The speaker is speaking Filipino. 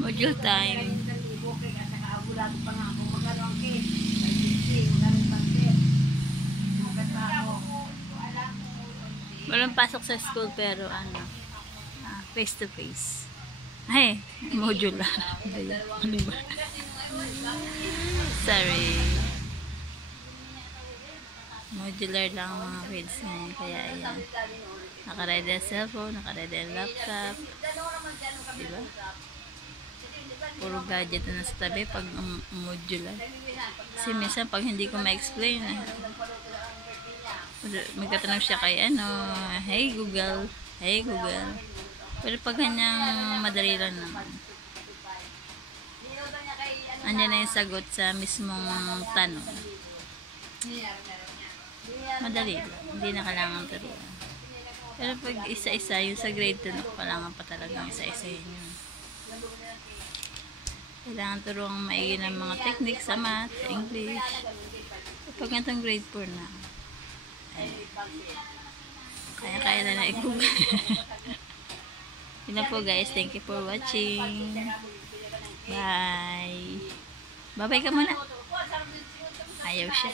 Module time. Walang pasok sa school pero ano, face to face. Ay, modular. Ano ba? Sorry. Modular lang ang mga grades ngayon. Kaya ayan. Naka-ready ang cellphone, naka-ready ang laptop. Diba? Puro gadget na sa tabi pag modular. Kasi minsan pag hindi ko ma-explain, magtatanong siya kay ano, hey Google, hey Google. Pero pag kanyang madali lang naman. Andiyan na yung sagot sa mismong tanong. Madali lang. Hindi na kailangan turuan. Pero pag isa-isa, yung sa grade 2, kailangan pa talagang isa-isa yun. Kailangan turuan maigi ng mga techniques sa math, sa English. Pag itong grade 4 na, kaya na i-google. Yun na po guys. Thank you for watching. Bye. Bye-bye ka muna. Ayaw siya.